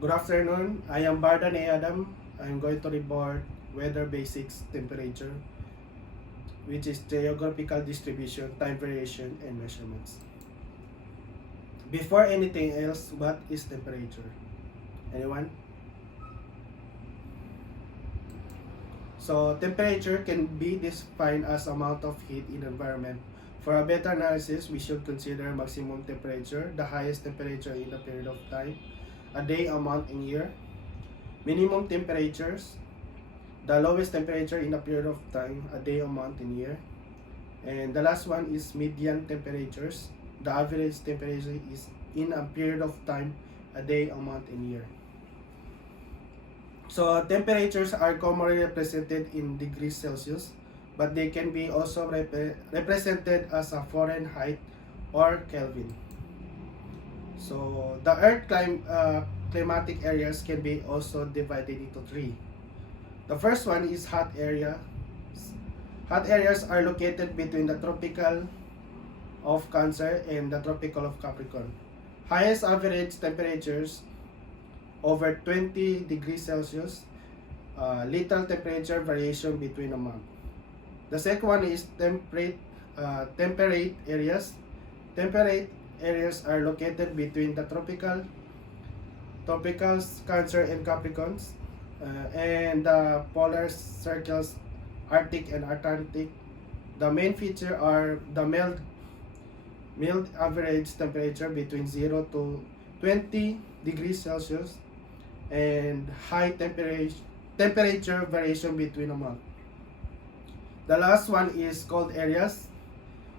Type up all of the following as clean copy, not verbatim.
Good afternoon. I am Bardan A. Adam. I am going to report weather basics, temperature, which is geographical distribution, time variation, and measurements. Before anything else, what is temperature? Anyone? So temperature can be defined as amount of heat in the environment. For a better analysis, we should consider maximum temperature, the highest temperature in a period of time, a day, a month, and year. Minimum temperatures, the lowest temperature in a period of time, a day, a month, and year. And the last one is median temperatures. The average temperature is in a period of time, a day, a month, and year. So temperatures are commonly represented in degrees Celsius, but they can be also represented as a Fahrenheit or Kelvin. So the climatic areas can be also divided into three. The first one is hot area. Hot areas are located between the tropical of Cancer and the tropical of Capricorn. Highest average temperatures over 20 degrees Celsius, little temperature variation between a month. The second one is temperate areas. Temperate areas are located between the tropicals, Cancer and Capricorns, and the polar circles, Arctic and Antarctic. The main feature are the mild average temperature between 0 to 20 degrees Celsius and high temperature variation between a month. The last one is cold areas.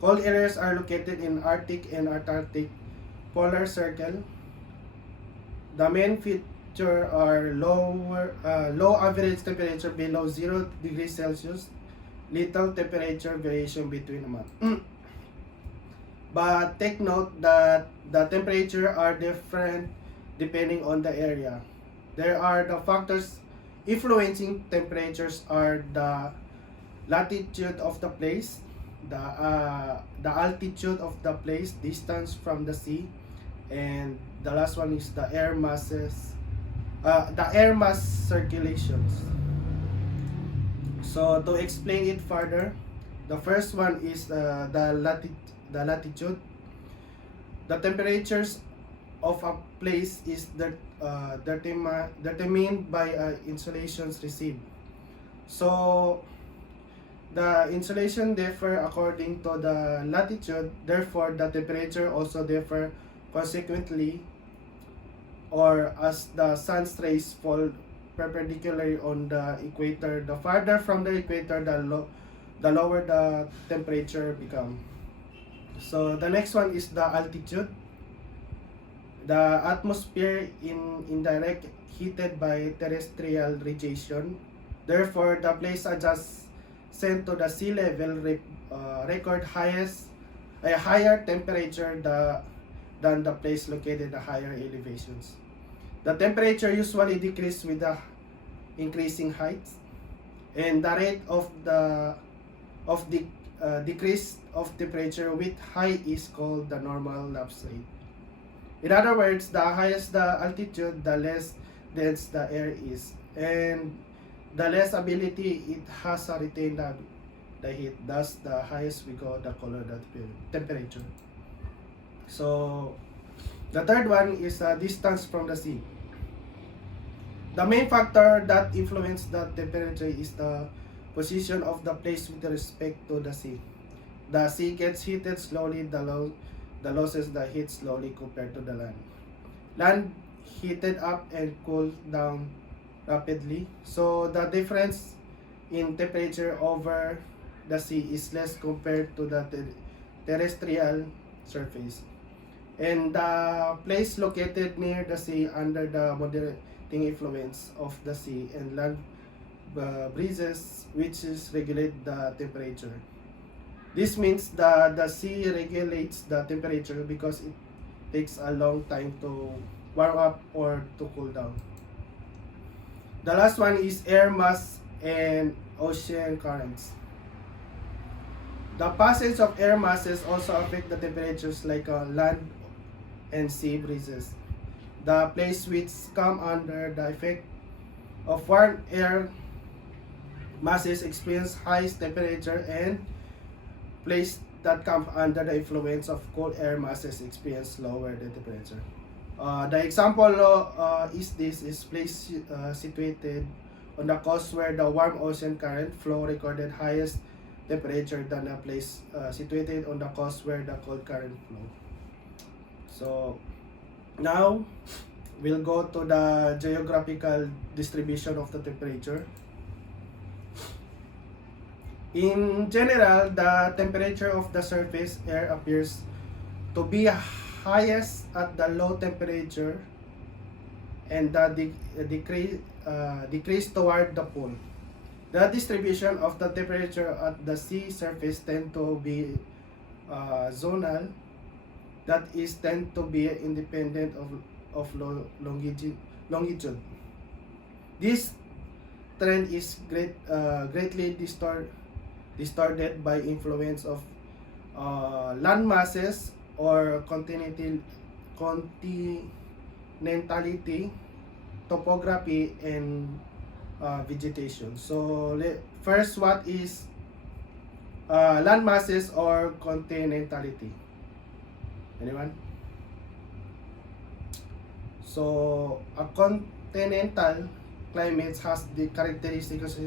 Cold areas are located in Arctic and Antarctic polar circle. The main feature are low average temperature below 0 degrees Celsius, little temperature variation between a month. But take note that the temperature are different depending on the area. There are the factors influencing temperatures are the latitude of the place, the altitude of the place, distance from the sea, and the last one is the air mass circulations. So to explain it further, the first one is the latitude. The temperatures of a place is determined by insolations received. So the insolation differ according to the latitude, therefore the temperature also differ consequently, or as the sun's rays fall perpendicularly on the equator, the farther from the equator, the lower the temperature become. So the next one is the altitude. The atmosphere in indirect heated by terrestrial radiation. Therefore, the place adjacent to the sea level record a higher temperature than the place located at higher elevations. The temperature usually decreases with the increasing heights, and the rate of the decrease of temperature with height is called the normal lapse rate. In other words, the highest the altitude, the less dense the air is, and the less ability it has to retain the heat. Thus, the highest we go, the colder the temperature. So, the third one is the distance from the sea. The main factor that influences the temperature is the position of the place with respect to the sea. The sea gets heated slowly, the losses the heat slowly compared to the land. Land heated up and cooled down rapidly. So the difference in temperature over the sea is less compared to the terrestrial surface. And the place located near the sea under the moderating influence of the sea and land breezes, which is regulate the temperature. This means the sea regulates the temperature because it takes a long time to warm up or to cool down. The last one is air mass and ocean currents. The passage of air masses also affect the temperatures like land and sea breezes. the place which come under the effect of warm air masses experience highest temperature, and place that come under the influence of cold air masses experience lower the temperature. The example is place situated on the coast where the warm ocean current flow recorded highest temperature than a place situated on the coast where the cold current flow. So now we'll go to the geographical distribution of the temperature. In general, the temperature of the surface air appears to be highest at the low temperature and the decrease toward the pole. The distribution of the temperature at the sea surface tend to be zonal, that is tend to be independent of longitude. This trend is greatly distorted by influence of land masses or continentality, topography, and vegetation. So first, what is land masses or continentality? Anyone? So a continental climate has the characteristics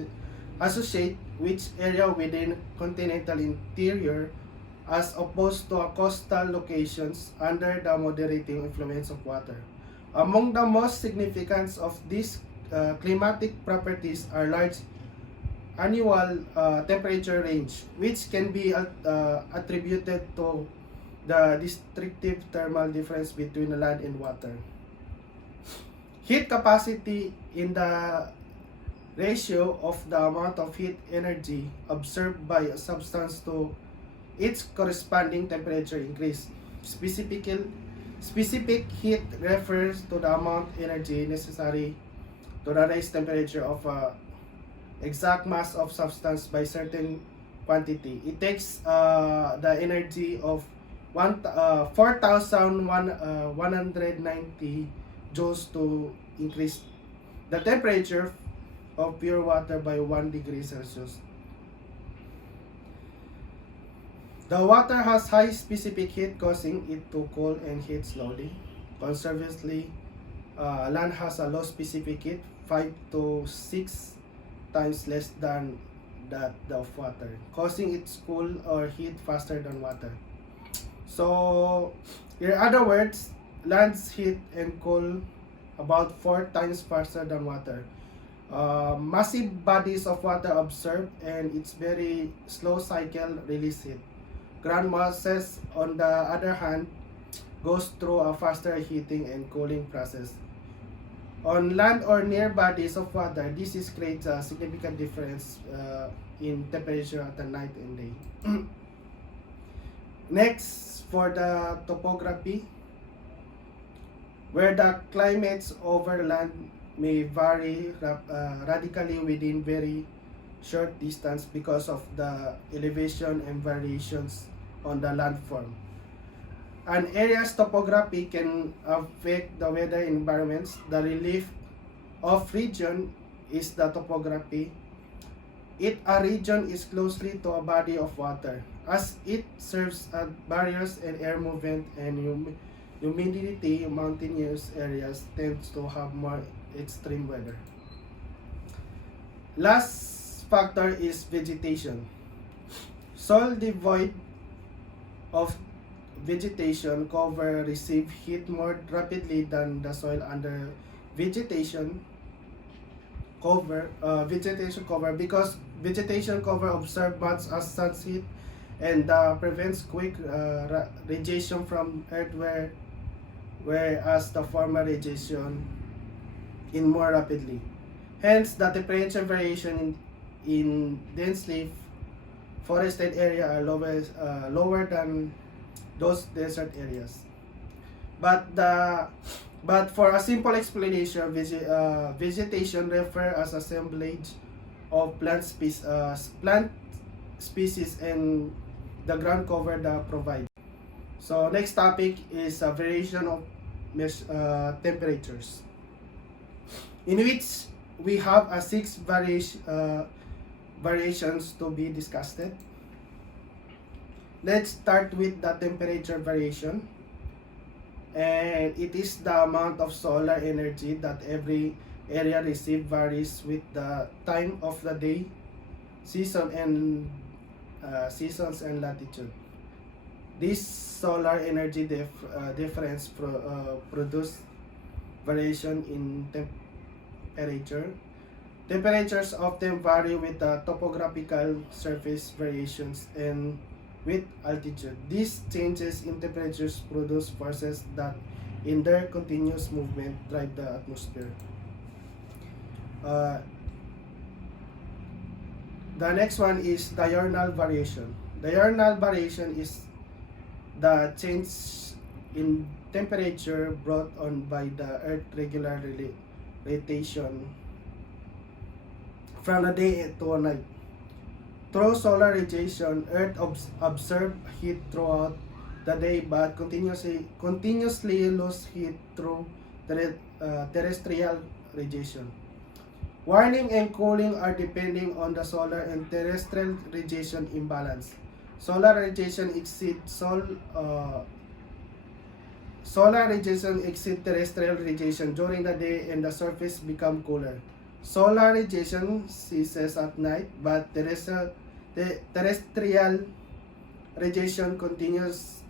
associate which area within continental interior as opposed to a coastal locations under the moderating influence of water. Among the most significant of these climatic properties are large annual temperature range, which can be attributed to the distinctive thermal difference between the land and water. Heat capacity in the ratio of the amount of heat energy absorbed by a substance to its corresponding temperature increase. Specific heat refers to the amount of energy necessary to raise temperature of a exact mass of substance by certain quantity. It takes the energy of 4,190 joules to increase the temperature of pure water by 1 degree Celsius. The water has high specific heat, causing it to cool and heat slowly. Conversely, land has a low specific heat, 5 to 6 times less than that of water, causing it to cool or heat faster than water. So, in other words, land's heat and cool about 4 times faster than water. Massive bodies of water absorb and its very slow cycle release heat. Ground masses, on the other hand, goes through a faster heating and cooling process. On land or near bodies of water, this creates a significant difference in temperature at the night and day. Next, for the topography, where the climates over land may vary radically within very short distance because of the elevation and variations on the landform. An area's topography can affect the weather environments. The relief of region is the topography. If a region is closely to a body of water, as it serves as barriers and air movement and humidity, mountainous areas tend to have more extreme weather. Last factor is vegetation. Soil devoid of vegetation cover receive heat more rapidly than the soil under vegetation cover because vegetation cover absorb much as sun's heat and prevents quick radiation from earth, whereas the former radiation in more rapidly. Hence, the temperature variation in densely forested area are lower than those desert areas. But for a simple explanation, vegetation refer as assemblage of plant species and the ground cover that provide. So next topic is a variation of temperatures, in which we have a variations to be discussed. Let's start with the temperature variation, and it is the amount of solar energy that every area receives varies with the time of the day, season and seasons and latitude. This solar energy difference produce variation in temperature. Temperatures often vary with the topographical surface variations and with altitude. These changes in temperatures produce forces that, in their continuous movement, drive the atmosphere. Uh, the next one is diurnal variation. Diurnal variation is the change in temperature brought on by the Earth's regular rotation from a day to a night. Through solar radiation, Earth absorbs heat throughout the day but continuously loses heat through terrestrial radiation. Warming and cooling are depending on the solar and terrestrial radiation imbalance. Solar radiation exceeds terrestrial radiation during the day and the surface become cooler. Solar radiation ceases at night, but terrestrial radiation continues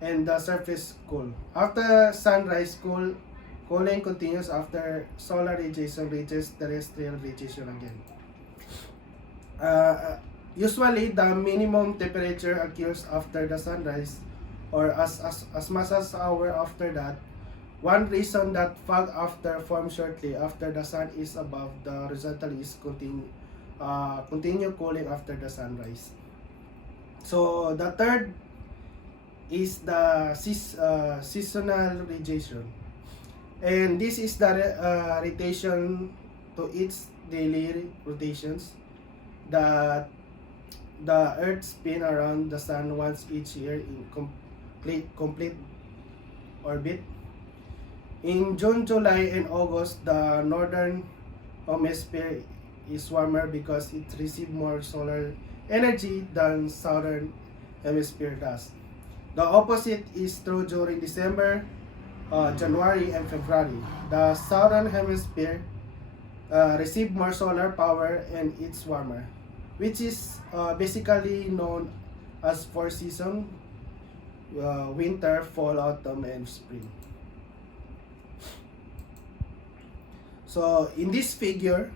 and the surface cool. After sunrise, cooling continues after solar radiation reaches terrestrial radiation again. Usually, the minimum temperature occurs after the sunrise or as much as hour after that. One reason that fog after forms shortly after the sun is above the horizontal is continue cooling after the sunrise. So the third is the seasonal radiation, and this is the rotation to its daily rotations that the Earth spin around the sun once each year in complete orbit. In June, July, and August, the northern hemisphere is warmer because it receives more solar energy than southern hemisphere does. The opposite is true during December, January, and February. The southern hemisphere receives more solar power and it's warmer, which is basically known as four seasons: winter, fall, autumn, and spring. So in this figure,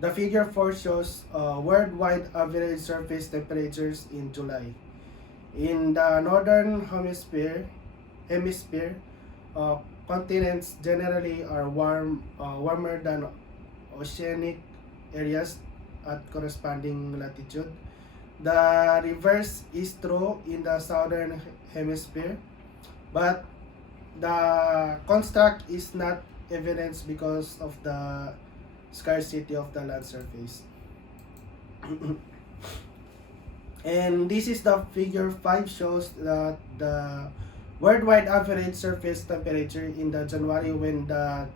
the figure 4 shows worldwide average surface temperatures in July. In the northern hemisphere, continents generally are warmer than oceanic areas at corresponding latitude. The reverse is true in the southern hemisphere, but the construct is not evidence because of the scarcity of the land surface. And this is the figure 5 shows that the worldwide average surface temperature in the January when the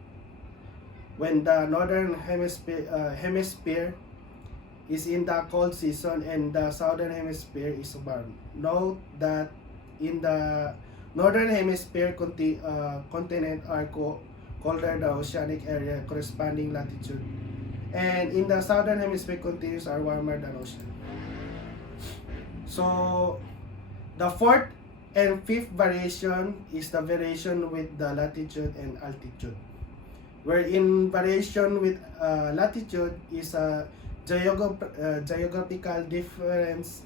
northern hemisphere is in the cold season and the southern hemisphere is warm. Note that in the northern hemisphere continent are colder the oceanic area corresponding latitude, and in the southern hemisphere continents are warmer than ocean. So the fourth and fifth variation is the variation with the latitude and altitude, wherein variation with latitude is a geographical difference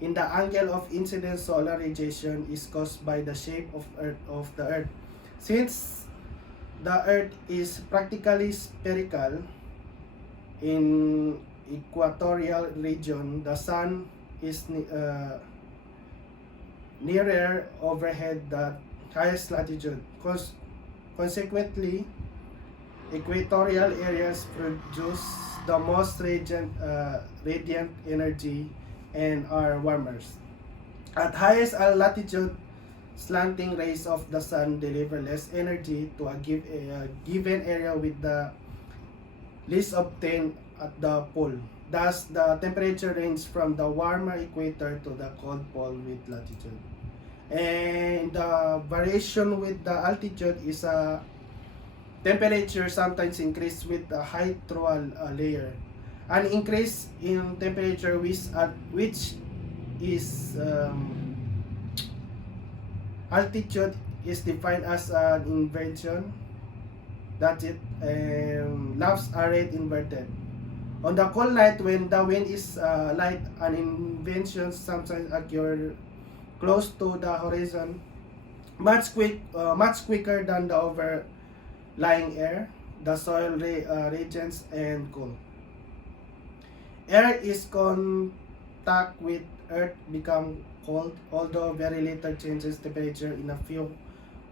in the angle of incident solar radiation is caused by the shape of the Earth. Since the Earth is practically spherical in equatorial region, the sun is nearer overhead the highest latitude. Consequently, equatorial areas produce the most radiant energy and are warmer. At highest latitude, slanting rays of the sun deliver less energy to a given area with the least obtained at the pole. Thus, the temperature range from the warmer equator to the cold pole with latitude. And the variation with the altitude is a temperature sometimes increase with a high through layer. An increase in temperature which is altitude is defined as an inversion. That's it. Laps are rate inverted. On the cold night, when the wind is light, an inversion sometimes occur close to the horizon, much quicker than the overlying air. The soil regions and cool. Air is contact with earth become cold, although very little changes temperature in a few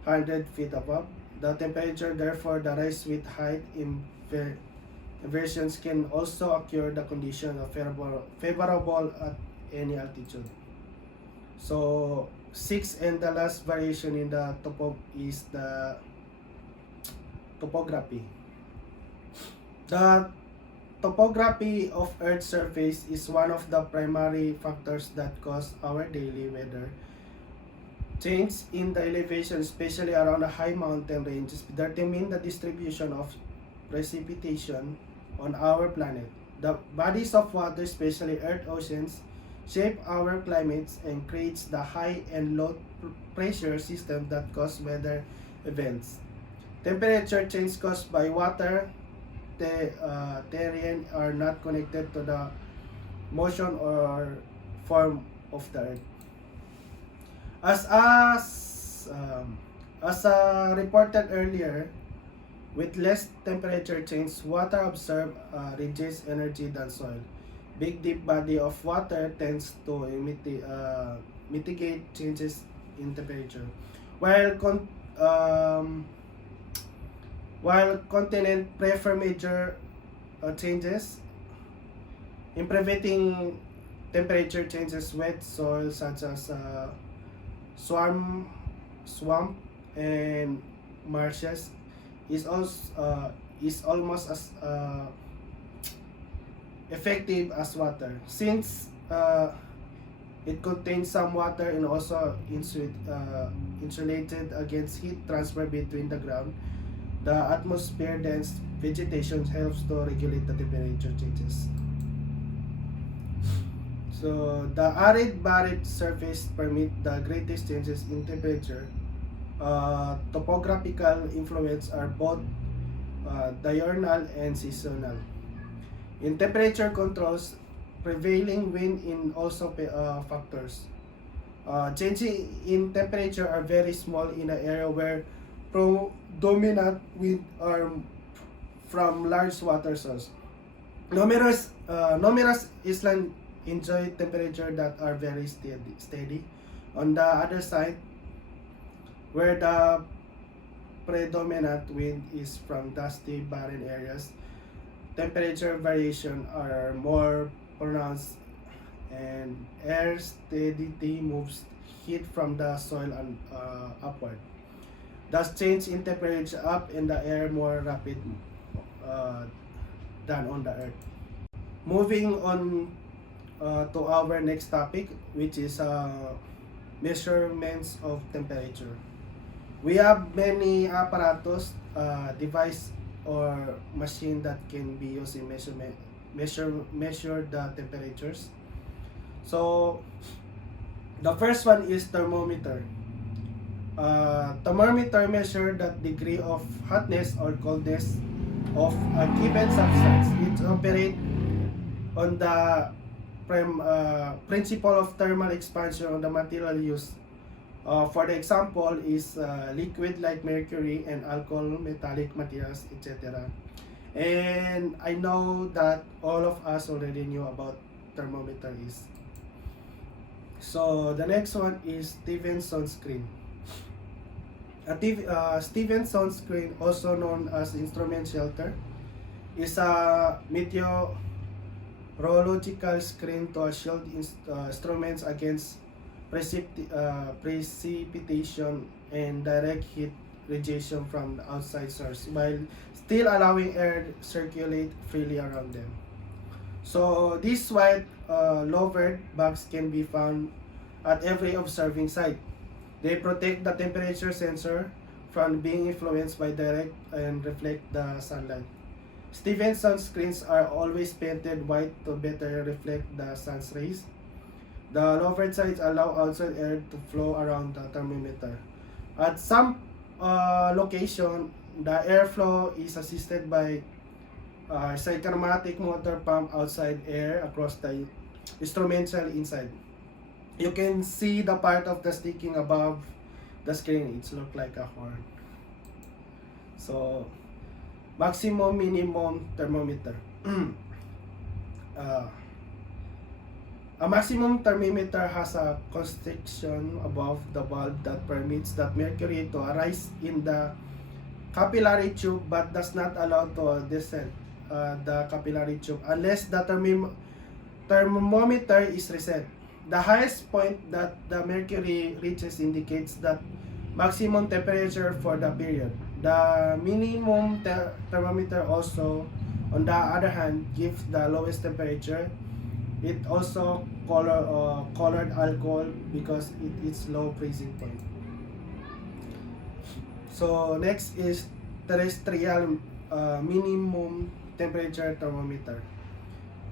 hundred feet above. The temperature, therefore, the rise with height inversions can also occur the condition of favorable at any altitude. So, sixth and the last variation in the is the topography. The topography of Earth's surface is one of the primary factors that cause our daily weather. Change in the elevation, especially around the high mountain ranges, determine the distribution of precipitation on our planet. The bodies of water, especially earth oceans, shape our climates and creates the high and low pressure system that cause weather events. Temperature change caused by water terrain are not connected to the motion or form of the earth. As reported earlier, with less temperature change, water absorb reduced energy than soil. Big deep body of water tends to mitigate changes in temperature, while continent prefer major changes in preventing temperature changes. Wet soil such as swamp and marshes is almost as effective as water, since it contains some water and also insulated against heat transfer between the ground. The atmosphere dense vegetation helps to regulate the temperature changes. So the arid barren surface permit the greatest changes in temperature. Topographical influence are both diurnal and seasonal. In temperature controls, prevailing wind in also factors. Changes in temperature are very small in an area where predominant wind are from large water source. Numerous islands enjoy temperature that are very steady. On the other side, where the predominant wind is from dusty, barren areas, temperature variation are more pronounced, and air steadily moves heat from the soil and upward. Thus, change in temperature up in the air more rapid than on the earth. Moving on to our next topic, which is measurements of temperature. We have many apparatus, device or machine that can be used in measure the temperatures. So the first one is thermometer. Thermometer measure the degree of hotness or coldness of a given substance. It operates on the principle of thermal expansion on the material used. For the example is liquid like mercury and alcohol, metallic materials, etc. And I know that all of us already knew about thermometer is. So the next one is Stevenson screen. Stevenson screen, also known as instrument shelter, is a meteorological screen to shield instruments against precipitation and direct heat radiation from the outside source while still allowing air circulate freely around them. So these white lovered bugs can be found at every observing site. They protect the temperature sensor from being influenced by direct and reflect the sunlight. Stevenson screens are always painted white to better reflect the sun's rays. The lowered sides allow outside air to flow around the thermometer. At some location, the airflow is assisted by cyclomatic motor pump outside air across the instrumental inside. You can see the part of the sticking above the screen. It looks like a horn. So, maximum minimum thermometer. uh, a maximum thermometer has a constriction above the bulb that permits that mercury to arise in the capillary tube but does not allow to descend the capillary tube unless the thermometer is reset. The highest point that the mercury reaches indicates that maximum temperature for the period. The minimum thermometer also, on the other hand, gives the lowest temperature. It also colored alcohol because it is low freezing point. So next is terrestrial minimum temperature thermometer.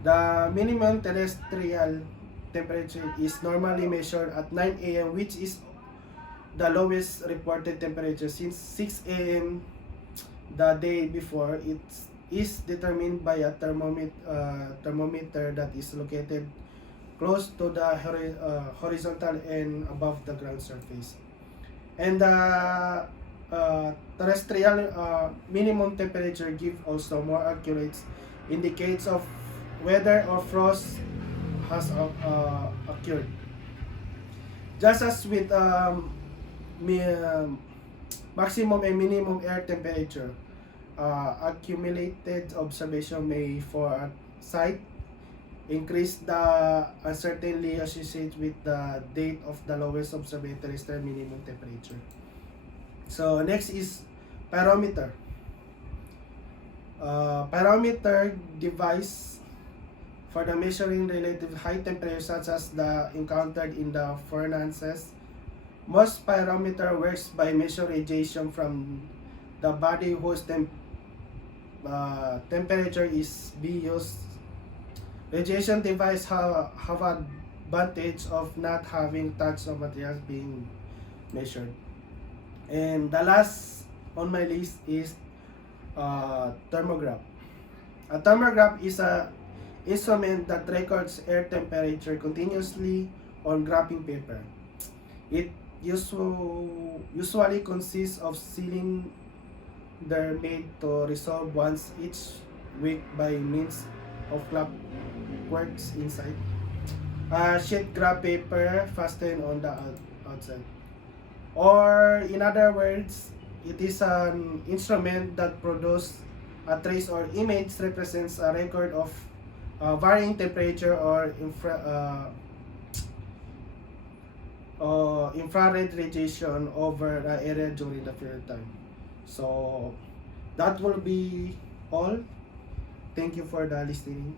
The minimum terrestrial temperature is normally measured at 9 a.m. which is the lowest reported temperature since 6 a.m. the day before. It is determined by a thermometer that is located close to the horizontal and above the ground surface. And the terrestrial minimum temperature give also more accurate indicates of whether or frost has occurred. Just as with maximum and minimum air temperature, accumulated observation may for a site increase the uncertainty associated with the date of the lowest observed terrestrial minimum temperature. So next is pyrometer. Pyrometer device for the measuring relative high temperature such as the encountered in the furnaces. Most pyrometer works by measuring radiation from the body whose temperature is being used. Radiation device have advantage of not having touch of materials being measured. And the last on my list is thermograph. A thermograph is a instrument that records air temperature continuously on graphing paper. It usually consists of cylinder made to resolve once each week by means of clockworks inside. A sheet graph paper fastened on the outside. Or in other words, it is an instrument that produces a trace or image represents a record of varying temperature or infrared radiation over the area during the period of time. So that will be all. Thank you for the listening.